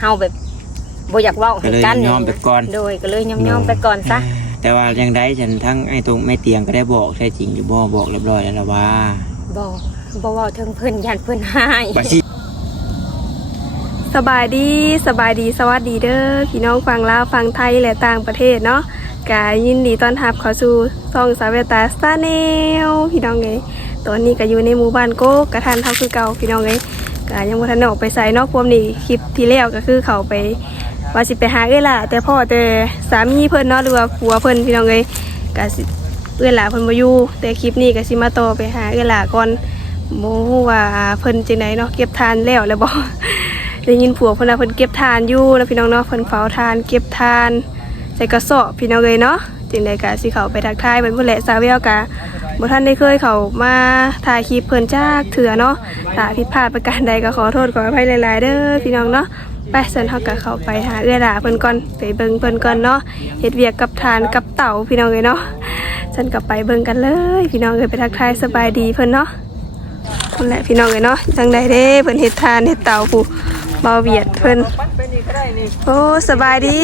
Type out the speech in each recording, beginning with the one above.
เฮาแบบบ่อยากเว้าก็ให้เลยกันยอมไปก่อน โดยก็เลยยอมยอมไปก่อนซะเออแต่ว่ายังได้ฉันทั้งไอ้ตรงแม่เตียงก็ได้บอกใช่จริงอยู่บ่บอกเรียบร้อยแล้วล่ะว่าบ่บ่เว้าถึงเพิ่นยันเพิ่นหายบัดสิ สบายดีสบายดีสวัสดีเด้อพี่น้องฟังลาวฟังไทยและต่างประเทศเนาะกายินดีต้อนรับเข้าสู่ซ่องสาวเวตาซาแนลพี่น้องเอ้ยตอนนี้ก็อยู่ในหมู่บ้านโกกกระทันเท่าคือเก่าพี่น้องเอ้ย กายังบ่ทันออกไปใส่นอกความนี่คลิปที่แล้วก็คือเขาไปว่าสิไปหาเอ้ล่ะแต่พ่อแต่สามีเพิ่นเนาะหรือว่าผัวเพิ่นพี่น้องเอ้ยก็สิเอ้ล่ะเพิ่นบ่อยู่แต่คลิปนี้ก็สิมาต่อไปหาเอ้ล่ะก่อนบ่ฮู้ว่าเพิ่นจังไดเนาะเก็บทานแล้วแล้วบ่ได้ยินผัวเพิ่นว่าเพิ่นเก็บทานอยู่แล้วพี่น้องเนาะเพิ่นเฝ้าทาน เก็บทานใส่กระสอบพี่น้องเลยเนาะจึงไดกะสิเขาไปทักทายเพิ่นพุ่นแหละสาวเวลกะ บ่ทันได้เคยเขามาถ่ายคลิปเพิ่นจากเถื่อเนาะถ้าผิดพลาดประการใดก็ขอโทษขออภัยหลายๆเด้อพี่น้องเนาะไปเสินเฮาก็เข้าไปหาเอื้อหลาเพิ่นก่อนไปเบิ่งเพิ่นก่อนเนาะเฮ็ดเวียกกับทานกับเต่าพี่น้องเลยเนาะฉันก็ไปเบิ่งกันเลย พี่น้องเอ้ยไปทักทายสบายดีเพิ่นเนาะนั่นแหละพี่น้องเลยเนาะจังใดเด้เพิ่นเฮ็ดทานเฮ็ดเต่าผู้เบาเวียดเพิ่นโอ้สบายดี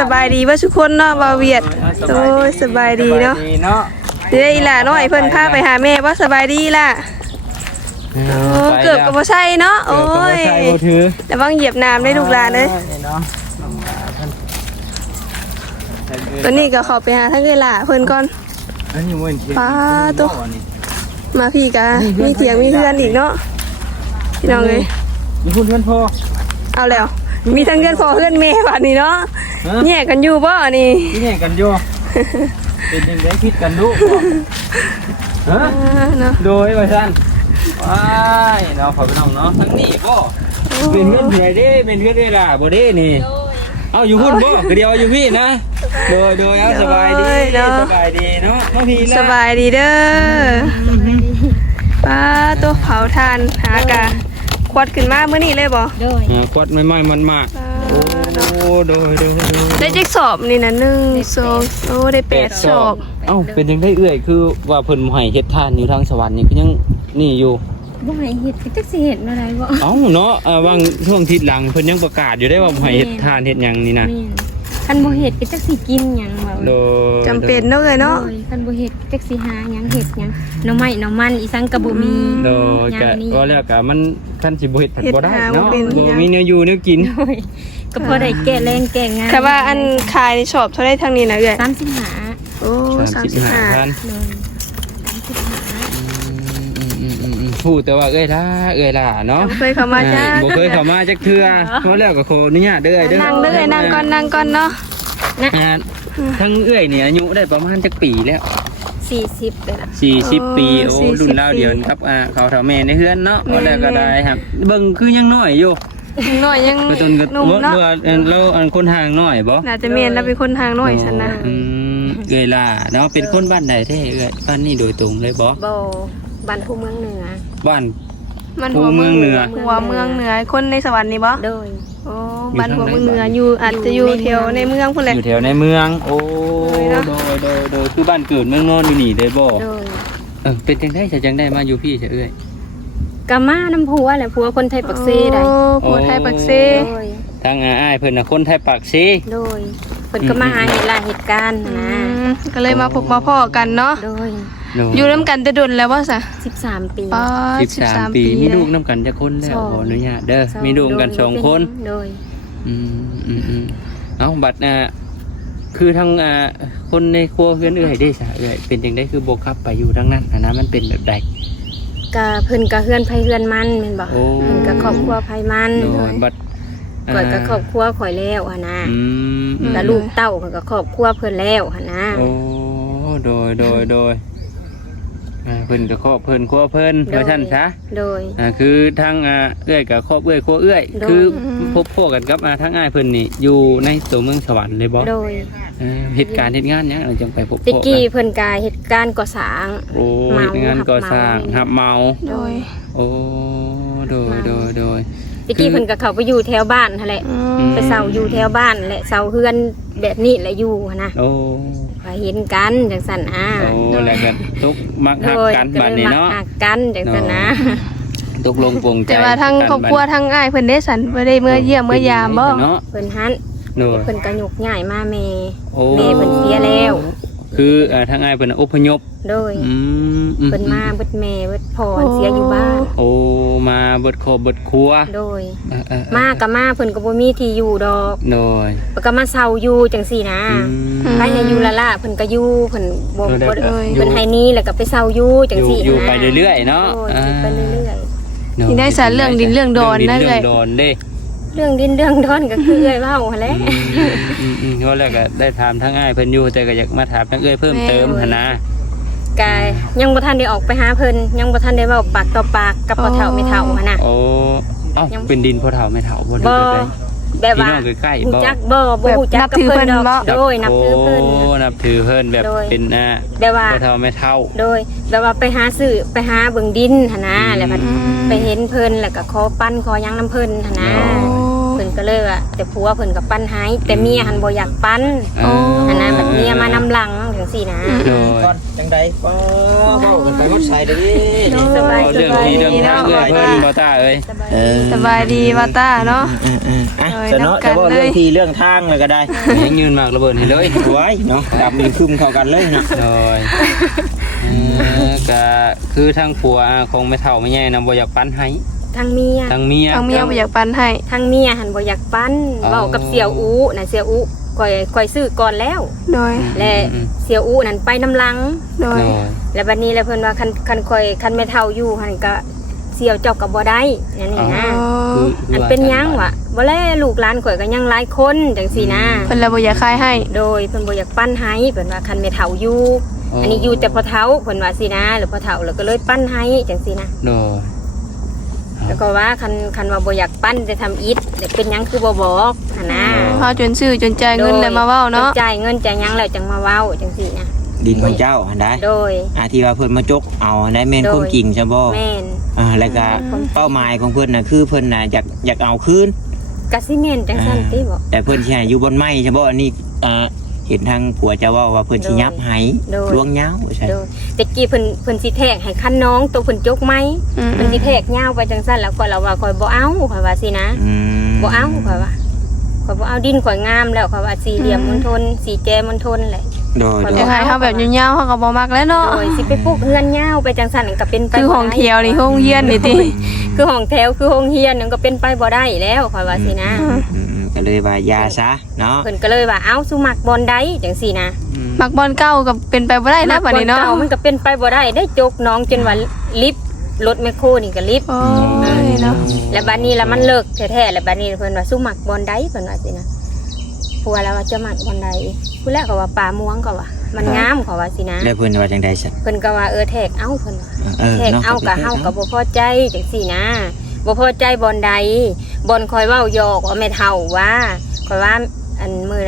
สบายดีว่าทุกคนเนาะเบาเวียดโอ้ยสบายดีเนาะ เนาะเด้ออีหล่าน้อยเพิ่นพาไปหาแม่ว่าสบายดีล่ะโอ้เกือบก็บ่ใช่เนาะโอ้ยใช่บ่ถือระวังเหยียบน้ำได้ลูกหลานเลยเนาะตอนนี้ก็เข้าไปหาทั้งเอ้ยล่ะเพิ่นก่อนอันนี้มันเทียนปลาตัวมาพี่กะมีเถียงมีเพื่อนอีกเนาะพี่น้องเลยมีคุณเพื่อนพ่อเอาแล้ว มีทั้งเพื่อนพ่อเพื่อนแม่บัดนี้เนาะฮะแยกกันอยู่บ่นี่ที่แย่กันอยู่ เป็นยังไงคิดกันดูฮะอ่าเนาะโดยว่าซั่นว้ายเนาะขอพี่น้องเนาะทั้งนี้บ่เป็นเพื่อนเพื่อนเด้เป็นเพื่อนได้ล่ะบ่เด้นี่เอาอยู่พุ่นบ่ก็เดียวอยู่พี่นะโดยโดยเอาสบายดีสบายดีเนาะมาพี่ละสบายดีเด้อป้าตัวเผาทานหากะควัดขึ้นมาเมื่อนี้เลยบ่โดยอ่าควัดไม่ไหม้มันมาก โอ้โดยโดยโดยได้เจ็กสอบนี่นะหนึ่งสองโอ้ได้แปดสอบเอ้าเป็นยังได้เอื้อยคือว่าเพิ่นบ่ให้เฮ็ดทานอยู่ทางสวรรค์นี่ก็ยังนี่อยู่บ่ให้เฮ็ดก็จักสิเฮ็ดแนวใดบ่เอ้าเนาะเอ่อวางช่วงทิศหลังเพิ่นยังประกาศอยู่ได้ว่าบ่ให้เฮ็ดทานเฮ็ดหยังนี่นะแม่นคันบ่เฮ็ดก็จักสิกินหยังว่าโดยจำเป็นเนาะเลยเนาะโดยคันบ่เฮ็ดจักสิหาหยังเฮ็ดหยังหน่อไม้หน่อมันอีสังก็บ่มีโดยหก็ยังนี่ว่าแล้วก็มันคันสิบ่เฮ็ดผัดบ่ได้เฮ็ดหาบ่เนาะเป็น บ่มีเนื้ออยู่เนื้อกิน โดย ก็พอได้แก้แรงแก้งานแต่ว่าอันขายในชอบเท่าไรทางนี้นะเอ้ย35โอ้สามสิบห้าพันโดย35อืมอืมอืมอืมพูดแต่ว่าเอ้ยล่ะเอ้ยล่ะเนาะเคยเข้ามาจ้าอ่บ่เคยเข้ามาจักเทื่อเพราะแล้วก็ขออนุญาตเด้อเด้อนั่งเด้อนั่งก่อนนั่งก่อนเนาะอ่าทั้งเอ้ยเนี่ยอายุได้ประมาณจักปีแล้ว40เลยล่ะ40ปีโอ้รุ่นราวเดียวกันครับอ่าเขาเฒ่าแม่ในเฮือนเนาะเพราะแล้วก็ได้ครับเบิ่งคือยังน้อยอยู่ หน่อยยังก็ต้นก็หนุ่มเนาะว่าเราอันคนห่างน้อยบ่น่าจะเมนแล้วเป็นคนทางหน่อยฉันนะอืมเอยล่ะเนาะเป็นคนบ้านใดแท้เอ้ยบ้านนี้โดยตรงเลยบ่บ่บ้านผู้เมืองเหนือบ้าน มันหัวเมืองเหนือ หัวเมืองเหนือคนในสวรรค์นี่บ่โดยโอ้บ้านหัวเมืองเหนืออยู่อาจจะอยู่แถวในเมืองพุ่นแหละอยู่แถวในเมือง โอ้ยโดยโดยโดยคือบ้านเกิดเมืองนอนอยู่นี่เลยบ่โดยเออเป็นจังได้จะจังได้มาอยู่พี่เฉยเอ้ย กะมาน้ำผัวแหละผัวคนไทยปักเซได้โอ้ผัวไทยปักเซโดยทางอาอ้ายเพิ่นน่ะคนไทยปากซี โดยเพิ่นก็มาหาเหตุลาเหตุการณ์อืนะมก็เลยมาพบมาพ่อกันเนาะโดย อยู่ร่วมกันแต่ดนแล้วว่าซะ13 ปีป้าสิบสิบสาสามมปีปี มีเลลูยกน้ำกันจะคนแล้วสองขออนุญาตเด้อมีลูกกันสองคนโดย อืมอืมอืมเอาบัตรอ่าคือทางอ่าคนในครัวเพื่อนเอ้ยได้ซะเอ้ยเป็นจังได้คือโบกลับไปอยู่ทางนั้นอันนั้นมันเป็นแบบใด กะเพิ่นก็เฮือนไผเฮือนมันแม่นบ่โอ้ เพิ่นก็ครอบครัวไผมันโดยบัตรข่อยก็ครอบครัวข่อยแล้วหั่นนะอืมอืมแล้วลูกเต้าเพิ่นก็ครอบครัวเพิ่นแล้วหั่นนะโอ้โดยโดยโดยอ่าเพิ่นก็ครอบเพิ่นครัวเพิ่นว่าซั่นซะโดย อ่าคือทางอ่าเอื้อยกับครอบเอื้อยครัวเอื้อย โดย คือพบพวกกันกับอ่าทางอ้ายเพิ่นนี่อยู่ในตัวเมืองสวรรค์เลยบ่โดย เออเหตุการณ์เหตุงานหยังเราจังไปพบตะพวกกี้กันเพิ่นก็เหตุการณ์ก่อสร้าง โอ้เมาเหตุงานก่อสร้างหัหับบเมา เมา โดยโอ้โดยโดยโดย ตะกี้เพิ่นก็เข้าไปอยู่แถวบ้านนั่นแหละ อือืมมไปเซาอยู่แถวบ้านแหละเซาเฮือนแบบนี้แหละอยู่หั่นนะโอ้ก็เห็นกันจังซั่นอ่าโอ้แล้วก็ทุกมักหักกันโดยบัดนี้เนาะก็ลยมักหักกันจังซั่นนะโตกลงปลงใจแต่ว่าทั้งครอบครัวทั้งอ้ายเพิ่นได้สันบ่ได้เมื่อเยี่ยมเมื่อยามบ่เนาะเพิ่นหัน โดย เพิ่นก็ยกย้ายมาแม่โอ้แม่เพิ่นเสียแล้ว คือเอ่อทางอ้ายเพิ่นน่ะอพยพโดยอืมอืเพิ่นมาเบิดแม่เบิดพ่อเสียอยู่บ้านโอ้มาเบิดครอบเบิดครัวโดย เออเออเออมาก็มาเพิ่นก็บ่มีที่อยู่ดอกโดยเพิ่นก็มาเซาอยู่จังซี่นะอืมอืมใครให้อยู่ละล่ะเพิ่นก็อยู่เพิ่นบ่เออได้ บ่เอออยู่ เพิ่นให้หนี้แล้วก็ไปเซาอยู่จังซี่อยู่นะไปเรื่อยๆเนาะโดยอยู่ไปเรื่อยโดยที่ได้สารเรื่องดินเรื่องดอนนะเรื่เอ้อยงดอนเด้ๆ เรื่องดินเรื่องดอนก็คือเอ้ยเว้าหั่นแหละ อืมอืมอืมก็แล้วก็ได้ถามทางอ้ายเพิ่นอยู่แต่ก็อยากมาถามทางเอ้ยเพิ่มเติมหั่นนะกายยังบ่ทันได้ออกไปหาเพิ่นยังบ่ทันได้เว้าปากต่อปากกับพ่อเฒ่าแม่เฒ่าหั่นน่ะ โอ้เอ้ายัง เป็นดินพ่อเฒ่าแม่เฒ่าบ่ได้บ่ไป แบบพี่ว่าน้องใกล้ๆฮู้บ่จักบ่บ่ฮู้จักกับเพิ่นดอกโดยนับถือเพิ่น โอ้นับถือเพิ่นแบบโดย เป็นอ่าแบบว่า พ่อเฒ่าแม่เฒ่า โดยแบบว่าไปหาซื้อไปหาเบิ่งดินหั่นนะแล้วพัดอืม ไปเห็นเพิ่นแล้วก็ขอปั้นขอหยังน้ำเพิ่นหั่นนะ อ๋อเพิ่น ก็เลยว่าแต่ผัวเพิ่นก็ปั้นให้แต่เมียหันบ่อยากปั้นโอ้หั่นนะแบบเมียมานำหลังจังซี่นะ โดยก่อนจังใดป้าเว้ากันไปหมดใส่เด้อดิสบาย เรื่องที่เรื่องทางเอ้ยเพิ่นบ่ตาเอ้ย เออ สบายดีว่าต้าเนาะเออเอออะเอ้ยจะเนาะนับกัจะนว่าเลยเรื่องที่เรื่องทางเลยก็ได้ยังยืนมากระเบิดให้เลยไว้เนาะดับเป็นคึมเข้ากันเลยเนาะโดยเอ่อก็คือทางผัวคงไม่เท่าไม่ใหญ่นะบ่อยากปั้นให้ ทางเมีย ทางเมีย ทางเมียบ่อยากปันให้ ทางเมียหันบ่อยากปั้นอ๋อ เว้ากับเสี่ยวอูน่ะเสี่ยวอูก่อยก่อยซื้อก่อนแล้ว โดย และเสี่ยวอูนั่นไปน้ำหลัง โดโดยยแล้วบัดนี้แล้วเพิ่นว่าคันคันข่อยคันไม่เท่าอยู่หันก็เสี่ยวเจ้าก็บ่ได้นั่นนี่นะคืออันเป็นหยังวะบ่แลลูกหลานข่อยก็ยังหลายคนจังซี่นะ เพิ่นละบ่อยากขายให้ โดยเพิ่นบ่อยากปั้นให้เพิ่นว่าคันแม่เฒ่าอยู่ อันนี้อยู่แต่พ่อเฒ่าเพิ่นว่าสินะหรือพ่อเฒ่าแล้วก็เลยปั้นให้จังซี่นะโดย แล้วก็ว่าคันคันว่าบ่อยากปั้นจะทำอิฐแต่เป็นหยังคือบ่บอกหั่นนะพอจนซื้อจนจ่ายเงินเลยมาเว้าเนาะจ่ายเงินจ่ายหยังแล้วจังมาเว้าจังซี่นะดินของเจ้าหันได้โดย อาที่ว่าเพิ่นมาจกเอาได้แม่นโดย ความจริงใช่บ่แม่นอ่าแล้วก็เป้าหมายของเพิ่นน่ะคือเพิ่นน่ะอยากอยากเอาคืน กะสิแม่นจังซั่นติบ่ แต่เพิ่นสิให้อยู่บนไม้ใช่บ่อันนี้อ่าเห็นทางผัวจะเว่าว่าเพิ่นสิยับให้โดย ลวงยาวใช่โดย แต่กี้เพิ่นเพิ่นสิแทกให้คันน้องตัวเพิ่นจกไหมอืมเพิ่นสิแทกยาวไปจังซั่นแล้วข่อยเราว่าข่อยบ่เอาข่อยว่าสินะอืมบ่เอาข่อยว่าข่อยบ่เอาดินข่อยงามแล้วข่อยว่าสี่เหลี่ยมมณฑลสีแจมณฑลแหละ โดยโดอยยากให้เฮาแบบยาวๆเฮาก็บ่มักแล้วเนาะโดยสิไปปลูกเฮือนยาวไปจังซั่นก็เป็นไปคือของเที่ยวนี่ห้องเฮียนนี่ติคือห้องแถวคือห้องเฮียนนั่นก็เป็นไปบ่ได้แล้วข่อยว่าสินะอืมอืมก็เลยว่ายาซะเนาะเพิ่นก็เลยว่าเอ้าสุมักบอลใดจังซี่นะ มักบอลเก่าก็เป็นไปบ่ได้นะบัดนี้เนาะมักบอลก่มันก็เป็นไปบ่ได้ได้จกน้องจนว่าลิฟต์รถแมคโครนี่ก็ลิฟต์โอ้ยเนาะแล้วบัดนี้แล้วมันเลิกแท้ๆแล้วบัดนี้เพิ่นว่าสุมักบอลใดเพิ่นว่าสินะผัวแล้วว่าจะมักบอลใดผู้แรกก็ว่าป่าม่วงก็ว่า มันงามก็ว่าสินะแล้วเพิ่นว่าจังได๋ซะเพิ่นก็ว่าเออแทกเอาเพิ่นว่าเออแทกเนาะเอากับเฮากับบ่พอใจจังซี่นะบ่พอใจบอลใดบอลคอยเว้าหยอกว่าแม่เฒ่าว่าคอยว่า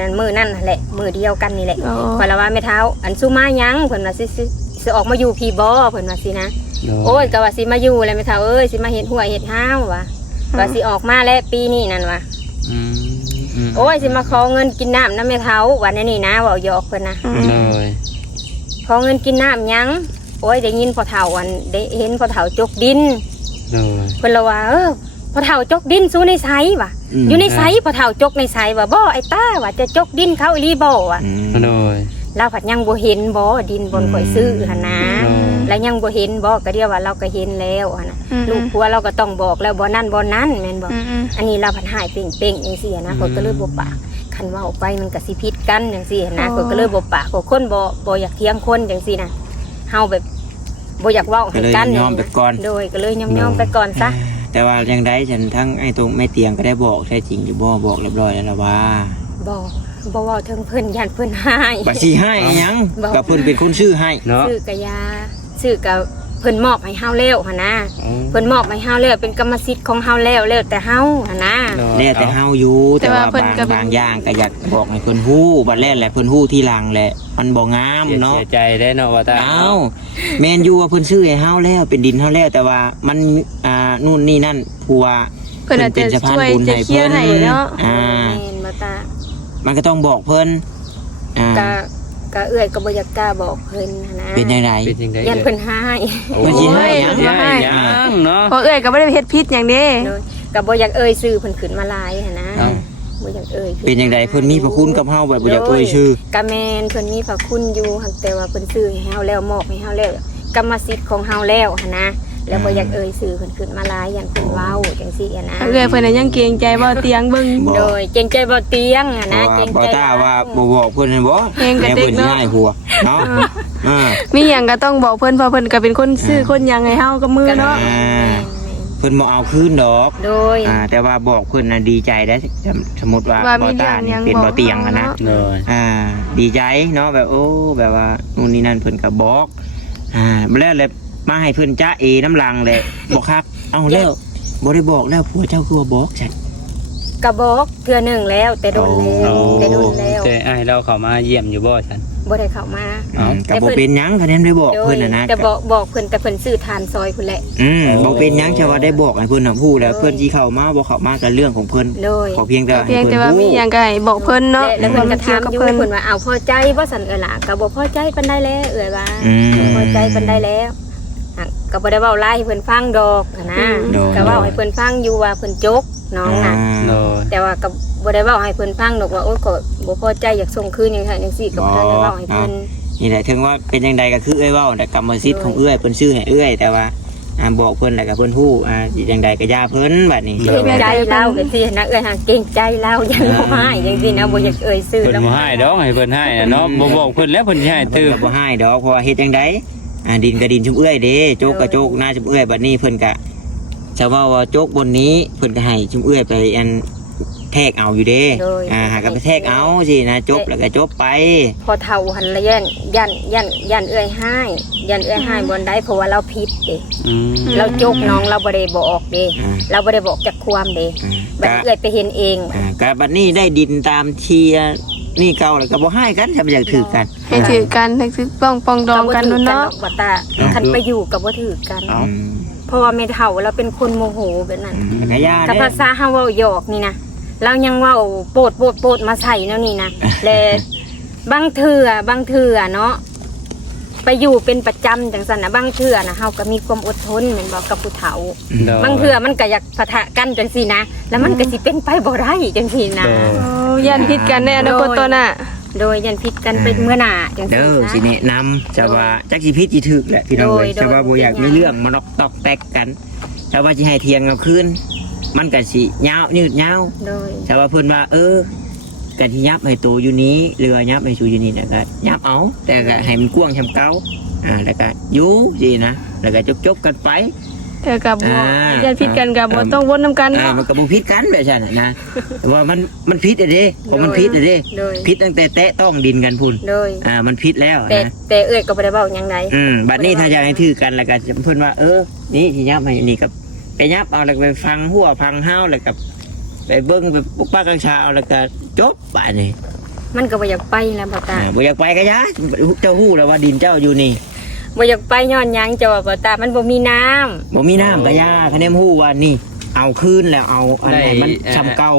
อันมือนั้นมือนั่นแหละมือเดียวกันนี่แหละโอ้คอยละว่าแม่เฒ่าอันสู้มายังเพิ่นว่าสิสิสิออกมาอยู่พี่บ่เพิ่นว่าสินะ โอ้ยก็ว่าสิมาอยู่แล้วแม่เฒ่าเอ้ยสิมาเฮ็ดหัวเฮ็ดห้าวว่ะว่าสิออกมาแล้วปีนี้นั่นว่ะอืมอืมโอ้ยสิมาขอเงินกินน้ำนะแม่เฒ่าวันนี้นี่นะเว้าหยอกเพิ่นนะอืโดมยขอเงินกินน้ำยัง โอ้ยได้ยินพ่อเฒ่าอันได้เห็นพ่อเฒ่าจกดิน โดย เพิ่นละว่าเออ พอเฒ่าจกดินสู้ในไสว่ะมอยู่ในไสพอเฒ่าจกในไสว่ะบ่ไอ้ต้าว่ะจะจกดินเขาอีหลีบ่ว่ะอืม โดย เราผัดยังบ่เห็นบ่ดินบนข่อยซื้อหั่นนะอืม แล้วยังบ่เห็นบ่ก็เดียวว่าเราก็เห็นแล้วหั่นน่ะอืม ลูกผัวเราก็ต้องบอกแล้วบ่นั่นบ่นั่นแม่นบ่ อืมอืม อันนี้เราผัดหายเป่งๆจังซี่นะอืมข่อยก็เลยบ่ปากคันเว้าไปมันก็สิผิดกันจังซี่นะอ๋อข่อยก็เลยบ่ปากข่อยคนบ่บ่อยากเถียงคนจังซี่นะเฮาแบบบ่อยากเว้าก็ให้เลยกันยอมไปก่อน โดยก็เลยยอมๆไปก่อนซะ แต่ว่าจังไดฉันทั้งไอ้ตรงแม่เตียงก็ได้บอกแท้จริงอยู่บ่บอกเรียบร้อยแล้วล่ะว่าบ่บ่เว้าถึงเพิ่นยันเพิ่นหายบัดสิให้หยังบอก ก็เพิ่นเป็นคนชื่อให้เนาะ ซื้อกะยาซื้อกับเพิ่นมอบให้เฮาแล้วหั่นนะอ๋อเพิ่นมอบให้เฮาแล้วเป็นกรรมสิทธิ์ของเฮาแล้วแล้วแต่เฮาหั่นนะโดยแล้วแต่เฮาอยู่แต่แต่ว่าว่าเพิ่นบางก็เป็นบางอย่างก็อยากบอกให้เพิ่นฮู้บัดแรกแหละเพิ่นฮู้ที่หลังแหละมันบ่งามเสียเนาะ เสียใจได้เนาะว่าตา เอ้าแม่นอยู่ว่าเพิ่นซื้อให้เฮาแล้วเป็นดินเฮาแล้วแต่ว่ามันอ่านู่นนี่นั่นผู้ว่าเพิ่นอาจจะเป็นสะพานช่วยบุญจะให้เคลียร์เพิ่ให้นเนาะอ่าแม่นบ่ตามันก็ต้องบอกเพิ่นอ่าก็ ก็เอื้อยก็บ่อยากกล้าบอกเพิ่นหั้นนะเป็นยังไง เป็นจังได๋ยันเพิ่นให้โอ้เพิ่นสิให้หยังสิให้หยังเนาะเพราะเอ้ยก็บ่ได้เฮ็ดผิดหยังเด้โดยก็บ่อยากเอ่ยชื่อเพิ่นขึ้นมาหลายหั้นนะเอ้าบ่อยากเอ่ยขึ้เป็นยังไงเพิ่นมีพระคุณกับเฮาแบบบ่อยากเอ่ยชื่อกะแมนเพิ่นมีพระคุณอยู่หักแต่ว่าเพิ่นซื้อให้เฮาแล้วมอบให้เฮาแล้วกรรมสิทธิ์ของเฮาแล้วหั้นนะ แล้วบ่อยากเอ่ยชื่อเพิ่นขึ้นมาหลายอย่างเพิ่นเว้าจังซี่อะนะเอ้ยเพิ่นน่ะยังเกรงใจบ่เตียงเบิ่งบ่ โดยเกรงใจบ่เตียงอะเพนะราะว่าเกรงบ่ใจตาว่าบ่บอกเพิ่นนั่นบ่เฮงกับแม่เด็กเพิ่นสิเนาะให้หัวเนาะอ่ามีหยังก็ต้องบอกเพิ่นเพราะเพิ่นก็เป็นคนซื้อคนหยังให้เฮากับมือเนาะอ่าเพิ่นบ่เอาคืนดอก โดยอ่า แต่ว่าบอกเพิ่นน่ะดีใจได้สมสมมุติว่าว่าบ่มีเรื่ตาองหนี่ยังเป็นบอกบ่เตียงอะนะเนาะเลย อ่า ดีใจเนาะแบบโอ้แบบว่านู่นนี่นั่นเพิ่นก็บอก อ่ามาแล้วเลย มาให้เพิ่นจ้าเอน้ำลังเลยบอกครับ เอ้าแล้วบ่ได้บอกแล้วผัวเจ้าคือว่าบอกฉันกระบอกเทื่อหนึงแล้ว แต่โดนแล้วโอ้แต่โดนแล้วแต่อ้ายเราเข้ามาเยี่ยมอยู่บ่ฉันบ่ได้เข้ามาเอ้าก็บ่เป็นหยังคะแนนได้บอกโดเพิ่ยนน่ะนะแต่บอกบอกเพิ่นแต่เพิ่นซื้อทานซอยพุ่นแหละ อืมบ่เป็นหยังชาวว่าได้บอกให้เพิ่นน่ะพูดแล้วโดยเพิ่นสิเข้ามาบ่เข้ามาก็เรื่องของเพิ่นโดย ขอเพียงแต่ให้เพียงเพิ่นแต่ว่ามีพูดหยังก็ให้บอกเพิ่นเนาะและแล้วเพิ่นก็ถามกับอยู่เพิ่นเพิ่นว่าเอาพอใจบ่สั่นเอ้ยล่ะก็บ่พอใจปานใดแล้วเอ้ยว่าอืม บ่พอใจปานใดแล้วอะ ก็บ่ได้เว้าหลายให้เพิ่นฟังดอกหั้นนะโดย ก็เว้าให้เพิ่นฟังอยู่ว่าเพิ่นจกน้องน่ะ โดย แต่ว่าก็บ่ได้เว้าให้เพิ่นฟังดอกว่าโอ๊ยก็บ่พอใจอยากส่งคืนจังซั่นจังซี่ก็บ่ได้เว้าให้เพิ่น นี่แหละถึงว่าเป็นจังใดก็คือเอ้ยเว้าแต่กรรมสิทธิ์ของเอ้ยเพิ่นซื้อให้เอ้ยแต่ว่าอ่าบอกเพิ่นแล้วก็เพิ่นฮู้อ่าสิจังใดก็อย่าเพิ่นบัดนี้เกรงใจเราก็สินะเอ้ยหาเกรงใจเราอย่าร้องไห้จังซี่นะบ่อยากเอ่ยชื่อเพิ่นแล้วบ่ให้ดอกให้เพิ่นให้น่ะเนาะบ่บอกเพิ่นแล้วเพิ่นสิให้ตื้ตื้ออบ่ให้ดอกเพราะว่าเฮ็ดจังได อ่าดินก็ดินชุมเอื้อยเด้โจกก็โจกหน้าชุมเอื้อยบัดนี้เพิ่นก็จะว่าว่าโจกบนนี้เพิ่นก็ให้ชุมเอื้อยไปอันแทกเอาอยู่เด้อ่าหาก็ไปแทกเอาสินะจบแล้วก็จบไปพอเฒ่าหันละยันยันยันยันเอ้ยให้ยันเอ้ยให้บ่ได้เพราะว่าเราผิดเด้อืม เราจกน้องเราบ่ได้บอกเด้อ่าเราบ่ได้บอกจากความเด้อ่าบัดก็เอ้ยไปเห็นเอง อ่าก็บัดนี้ได้ดินตามเชียร์ นี่เก่าแล้วก็บ่ให้กันถ้าบ่อยากถือกัน ให้ถือกันให้ถือป้องปองดองกันนู่นเนาะบ่ตาคันไปอยู่ก็บ่ถือกันอืมเพราะว่าแม่เฒ่าเราเป็นคนโมโหแบบนั้นแล้วก็ย่ากับเด้ภาษาเฮาเว้าหยอกนี่นะเรายังเว้าโปดโปดโปดมาใส่แล้วนี่นะและบางเถื่อบางเถื่อเนาะไปอยู่เป็นประจำจังซั่นนะบางเถื่อนะเฮาก็มีความอดทนเหมือนบอกกับผู้เฒ่าโดยบางเถื่อมันก็อยากปะทะกันจังซี่นะ แล้วมันก็สิเป็นไปบ่ได้จังซี่นะโด ยโอ้ยันผิดกันในอนาคตตัวน่ะโดยยันพิษกันเป็นเมื่อหน้าจังซี่เด้อสินะ แนะนำจะว่าจักสิผิดสิถูกแหละพี่น้องเอ้ยโดยจะว่าบ่อยากมีเรื่องมาดอกตอกแตกกันจะว่าสิให้เทียงเอาคืนมันก็สิยาวยืดยาว โดยแต่ว่าเพิ่นว่า เออกะที่ยับให้ตัวอยู่นี้เรือยับให้ชูอยู่นี่แล้วก็ยับเอา แต่ก็ให้มันกว้างชำเก่าอ่าแล้วก็อยู่สินะแล้วก็จบๆกันไป แต่กับบ่อ่ายันผิดกันกับบ่ต้องวนนํกันอ่าเนาะ มันก็บ่ผิดกันแบบนั้นน่ะนะแต่ว่ามันมันผิดอะเด้เพราะมันผิดอะเด้โดย ผิดตั้งแต่แตะต้องดินกันพุ่นโดย อ่ามันผิดแล้วแต่นะแต่เอ้ยก็บ่ได้เว้าหยังไดอืมบัดนี้ถ้าอยากให้ถือกันแล้วก็จะเพิ่นว่าเออ นี่ที่ยับให้นี่กับไปยับเอาแล้วก็ไปฟังหัวฟังห้าวแล้วก็ไปเบิ้งไปปุกป้ากังชาเอาแล้วก็จบบัดนี้มันก็บ่อยากไปแล้วบ่ตาอ่าบ่อยากไปก็ยะเจ้าฮู้แล้วว่าดินเจ้าอยู่นี่ บ่อยากไปย้อนหยังจะว่าบ่ตามันบ่มีน้ำบ่มีน้ำก็ยาคะแนนฮู้ว่านี่ เอาคืนแล้วเอาอันไหนมันชำเก่า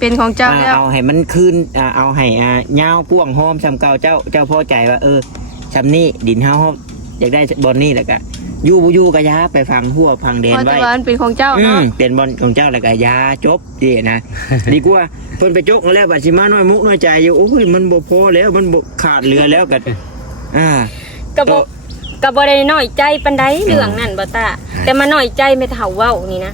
เป็นของเจ้าแล้ว เอาให้มันคืนอ่าเอาให้อ่ายาวพ่วงหอมชำเก่าเจ้าเจ้าพอใจว่า เออชำนี้ดินเฮาอยากได้บอนนี่แล้วก็อยู่บ่อยู่ก็ยาไปฟังหัวฟังแดนเพราะไว้ แต่ว่ามันเป็นของเจ้าอืเนาะมเป็นบอลของเจ้าแล้วก็ยาจบดีนะ ดีกว่าเพิ่นไปจกมาแล้วบัดสิมาน้อยมุกน้อยใจอยู่โอ้ยมันบ่พอแล้วมันบ่ขาดเหลือแล้วกันอ่าก็บ่ ก็บ่ได้น้อยใจปานใดเรื่องนั้นบ่ตาแต่มาน้อยใจไม่เท่าเว้านี่นะ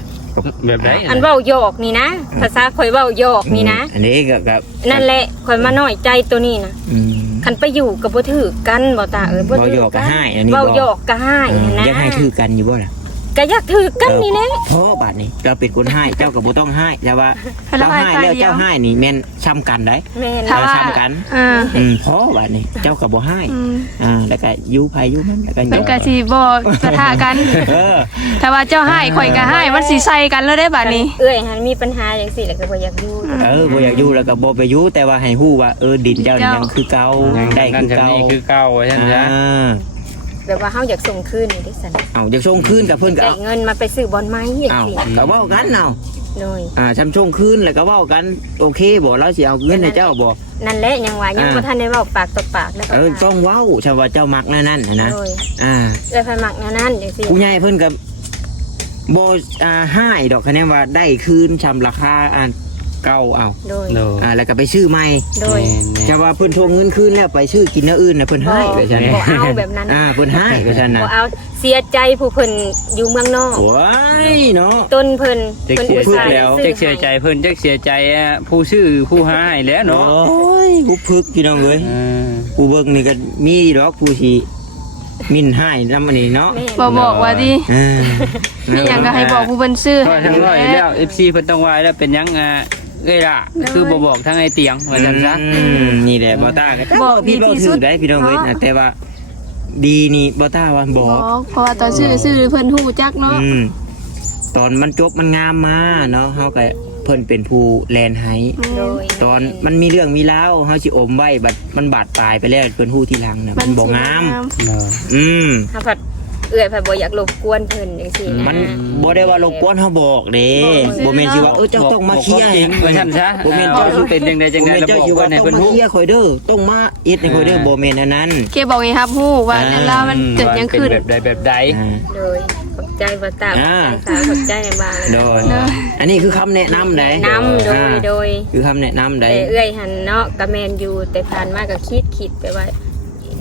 แบบไหนอันเว้าหยอกนี่นะ ภาษาข่อยเว้าหยอกนี่นะ อันนี้ก็กับนั่นแหละข่อยมาน้อยใจตัวนี้นะอืมคันไปอยู่ก็บ่ถือกันบ่ตาเอ้ยบ่เว้าถืหยอกก็ให้อันนี้เว้าบ่หยอกก็ให้อืมนะอยากให้ถือกันอยู่บ่ล่ะ ก็อยากถือกันนี่แหละเพราะบาดนี้เราเป็นคนให้เจ้าก็บ่ต้องให้แต่ว่าให้เราเจ้าให้ให้ฝ่ายแล้วเดียวเจ้าให้นี่แม่นซ้ำกันได้แม่นถ้าเราว่าซ้ำกันอ่าอืมเพราะบาดนี้เจ้าก็บ่ให้อืมอ่าแล้วก็อยู่ไผอยู่มันแล้วก็มันก็สิบ่ปะทะกัน เออ ถ้าว่าเจ้าให้ข่อยก็ให้มันสิใส่กันแล้วได้บัดนี้ เอ้ยหันมีปัญหาจังซี่แล้วก็บ่อยากอยู่เออบ่อยากอยู่แล้วก็บ่ไปอยู่แต่ว่าให้ฮู้ว่าเออดินเจ้านี่เจ้ายัยังคือเก่ายังได้นั่คืนอจะเก่านี่คือเก่าว่าซั่นอ่จ้ะา แบบว่าเฮาอยากส่งคืนนี่ได้ซั่นเอาจะส่งคืนกับเพิ่นก็ได้เอาเงินมาไปซื้อบอลไม้อย่างเอาซี่ก็เว้ากันเอาโดย อ่าชำส่งคืนแล้วก็เว้ากัน โอเคบ่เราสิเอาเงินให้เจ้าบ่ นั่นแหละยังว่ายังอ่า บ่ทันได้เว้าปากต่อปากแล้วก็เออต้องเว้าชำว่าเจ้ามักนั่นนั่นน่ะนะโดยอ่าเอ้ยไผมักแนวนั้นจังซี่ผู้ใหญ่เพิ่นก็บ่อ่าให้ดอกคะแนนว่าได้คืนชำราคาอ่า เก่าเอาโดย โดยอ่าแล้วก็ไปซื้อใหม่โดยจะว่าเพิ่นทวงเงินคืนแล้วไปซื้อกินเนื้ออื่นน่ะเพิ่นให้ไปซั่นบ่เอาแบบนั้น อ่าเพิ่นให้ไปซั่นน่ะบ่เอาเสียใจผู้เพิ่นอยู่เมืองนอกโอ้ยเนาะ ต้นเพิ่นจักเพิ่นเสียอุตใจส่าห์แล้วซื้จัอกเสียใจให้เพิ่นจักเสียใจผู้ชื่อผู้หายแล้วเนาะโอ้ยกูพึกพี่น้องเอ้ยเออกูเบิ่งนี่ก็มีดอกผู้สิมินให้นำอันนี้เนาะแม่บ่บอกว่าดิเออมีหยังก็ให้บอกผู้เพิ่นซื้อก็ทั้งร้อยแล้ว FC เพิ่นต้องว่าแล้วเป็นหยังอ่า เอ้ยล่ะคือบ่บอกทั้งไอ้เตียงว่าซั่นซะอืมนี่แหละบ่ต้าก็บอกพี่ดีบ่ที่ถืสุอดได้พี่น้องเอ้ยนะแต่ว่า ดีนี่บ่ต้าว่าบบออกกเพราะว่าตอนซื้อซื้อเพิ่นฮู้จักเนาะอืมตอนมันจบมันงามมาเนาะเฮาก็เพิ่นเป็นผู้แลนให้โดยตอนมันมีเรื่องมีราวเฮาสิอมไว้บัดมันบาดปลายไปแล้วเพิ่นฮู้ทีหลังน่ะมันบ่งาม เนาะอืม ถ้าผัด เอื้อยผัดบ่อยากรบกวนเพิ่นจังซี่นะมันบ่ได้ว่ารบกวนเฮาบอกเด้บ่แม่นสิว่าเออเจ้าต้องมาเคลียร์จริงว่าซั่นซะบ่แม่นเจ้าเจ้าสิเป็นจังได๋จังได๋บ่แม่นแล้วเจ้าบอกสิว่าว่าให้ต้อเพิ่งนมาฮู้ เคลียร์ข่อยเด้อต้องมาเอ็ดให้ข่อยเด้อบ่แม่นอันนั้นเกบอกให้รับฮู้ว่าเรื่องราวมันเกิดหยังขึ้น เป็นแบบใดแบบใดอ่าโดยขอบใจบ่ตาขอบอ่าใจสาวขอบใจในบ้านโดยเนอะอันนี้คือคำแนะนำได้นำโดยอ่าโดย คือคำแนะนำได้แต่เอื้อยหันเนาะกะแมนอยู่แต่ผ่านมาก็คิดคิดไปว่า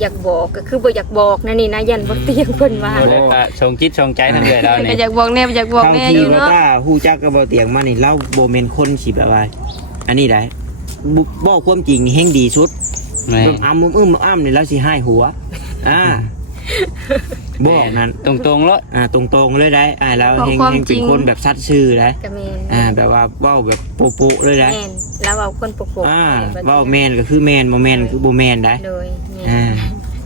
อยากบอกก็คือบ่อยากบอกนั่นนี่นะยันบ่เตียงเพิ่นว่าบ่ได้ก็ชงจิตชงใจทั้งเดือนแล้วก็นี่อยากบอกแน่อยากบอกบางแน่ทีอยู่ว่าเนาะถ้าฮู้จักกับบ่เตียงมานี่เราบ่แม่นคนสิแบบว่า อันนี้ได้บ่บอกความจริงนี่แห่งดีสุดแม่เบิ่งอ้ำอึ้มอ้ำนี่เราสิให้หัว อ่าบอกนั้นตรงๆแล้วอ่าตรงๆเลยได้อ่าเราแห่งแห่งเป็นคนแบบซัดชื่อได้กะแมนอ่าแบบว่าเว้าแบบโปะๆเลยได้แม่นแล้วเอาคนปกปกอ่าเว้าแม่นก็คือแม่นบ่แม่นคือบ่แม่นได้โดยแม่นอ่า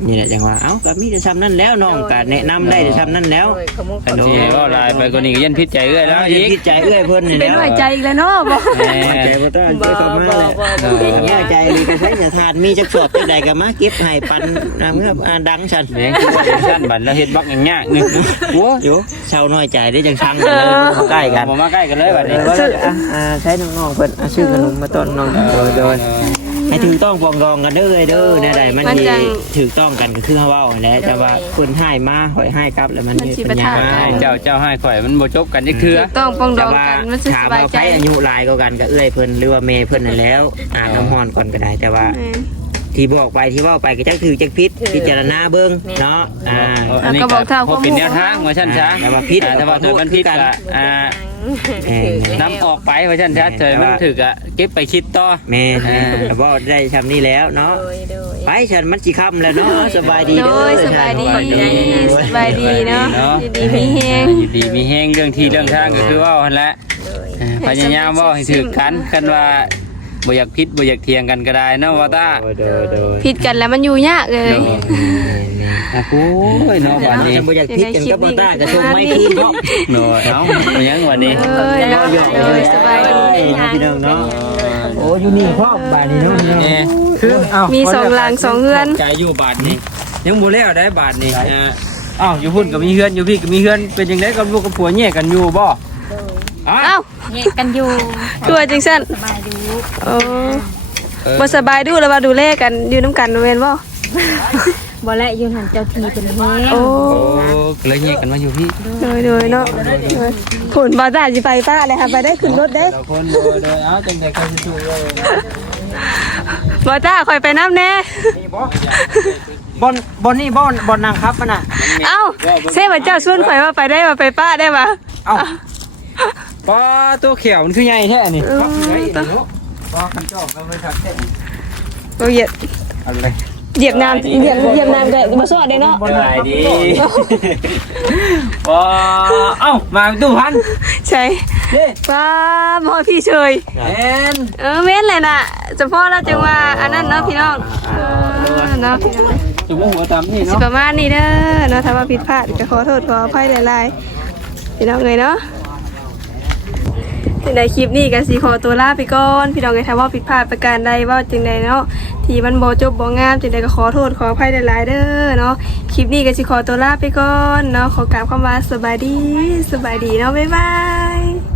นี่แหละจังว่าเอ้าก็มีแต่ซ้ำนั่นแล้วน้องก็แนะนำได้แต่ซ้ำนั่นแล้วโดยขโมยอันที่ก็ลายไปกว่านี้ก็ยันพิษใจเอ้ยแล้วอีก คิดใจเอื้อยเพิ่นนี่เป็นแล้ว หน่วยใจอีกแล้วเนาะบอกแหมั่นใจม่บ่ต้องบ่ใจเข้ามาบ่เลยบ่บ่เป็นหมั่ยังนใจดีก็ใช้จะทานมีจักสอบจักใดก็มาเก็บให้ปันน้ำเงือบอ่าดังฉันแหม่คือว่าจังซั่นบัดแล้วเฮ็ดบักอย่างยากนึงโอ้อยู่ชาวน้อยใจได้จังชังกันเลยใกล้กันบ่มาใกล้กันเลยบัดนี้ซื้ออะอ่าใช้น้องๆเพิ่นอะซื้อขนมมาต้อนน้องโดยโดย ให้ถูกต้องปรองดองกันเด้อเด้อแน่ใดมันมันสิจังถูกต้องกันก็คือเฮาเว้าแหละแต่ว่าคนให้มาหอยให้กลับแล้วมันมันสิเป็นประยาทะใช่เจ้าเจ้าให้ข่อยมันบ่จบกันจักเทื่อต้องปรองดแต่องว่ากันมันสิถาสมบายว่าใจใครอายุหลายก็กันก็เอื้อยเพิ่นหรือว่าเมย์เพิ่นนั่นแล้วอาบน้ำร้อนก่อนก็ได้แต่ว่า แม่น ที่บอกไปที่เว่าไปก็จักถือจักพิษพิจารณาเบิ่งเนาะอ่า อันนี้ก็บอกเท่าพอเป็นแนวทางว่าซั่นซะแต่ว่าผิดอ่แต่ว่าถ้ามันผิดก็อ่าเออน้ำออกไปว่าซั่นซะเจอมันถึกอะเก็บไปคิดต่อ แม่อ่า แต่ว่าได้ทำนี่แล้วเนาะโดยโดย ไปฉันมันสิค่ำแล้วเนาะสบายดีโดเด้อยสบายดีขอบใจนะสบายดีเนาะดีๆมีแฮง อยู่ดีมีแห้งเรื่องที่เรื่องทางก็คือเว่าหั่นแหละโดยเออพยายามเว่าให้ถือกันกันว่า บ่อยากพิษบ่อยากเถียงกันก็ได้เนาะว่าตาโดยโดยโดยผิดกันแล้วมันอยู่ยากเลย อะโอ้ยเนาะวันนี้ฉันบ่อยากพิษกันกับบ่ต้าก็ชมไม่คืนเนาะเนาะเอ้าเป็นหยังวันนี้ เอ้ยเนาะโดยสบายดีพี่น้องเนาะโอ้อยู่นี่พ่อบ้านนี้เนาะพี่น้องนี่คือเอ้ามีสองหลังสองเฮือนใจอยู่บาทนี้ ยังบ่แล้วได้บาทนี้อ่าอ้าวอยู่พุ่นก็มีเฮือนอยู่พี่ก็มีเฮือนเป็นจังไดกับลูกกับผัวแยกกันอยู่บ่อ้าเอ้าว แยกกันอยู่ตัวจังซั่นสบายดีโอ้บ่สบายดูแล้วว่าดูแลกันอยู่น้ำกันแม่นบ่บ่และอยู่หันเจ้าทีเป็นแฮงโอ้โอ้ก็เลยแยกกันมาอยู่พี่โดยโดยเนาะผลบาตาสิไปป้าเลยค่ะไปได้ขึ้นรถได้เราคนโดยโดยเอ้าจังได๋ก็สิสู้เลยบาตาคอยไปน้ำแน่บอนบอนนี่บอนบอนนางครับมันน่ะ เอ้าเซ่ว่าเจ้าชวนข่อยว่าไปได้ว่าไปป้าได้ปะเอ้า ปลาตัวเขียวมันคือใหญ่แท้นี่เออปลาคันจอกก็ไปทักแท้ตัวเหยียบอะไรเหยียบน้ำเหยียบเหยียบน้ำก็มาสอดได้เนาะสบายดีว้าเอ้ามาตู้พันใช่ป้าหมอพี่เฉยเอ็นเออเว้นเลยน่ะเฉพาะเราจังว่าอันนั้นเนาะพี่น้องเออเนาะพี่น้องจุ่มหัวตำนี่สิเนาะประมาณนี้เด้อเนาะถ้าว่าผิดพลาดก็ขอโทษขออภัยหลายๆพี่น้องเลยเนาะ จังในคลิปนี้ก็สิขอตัวลาไปก่อนพี่น้องไงถ้าว่าผิดพลาดประการใดว่าจึงใดเนาะที่มันบ่จบบ่งามจึงใดก็ขอโทษขออภัยหลายๆเด้อเนาะคลิปนี้ก็สิขอตัวลาไปก่อนเนาะขอกราบคำว่าสบายดีสบายดีเนาะบ๊ายบาย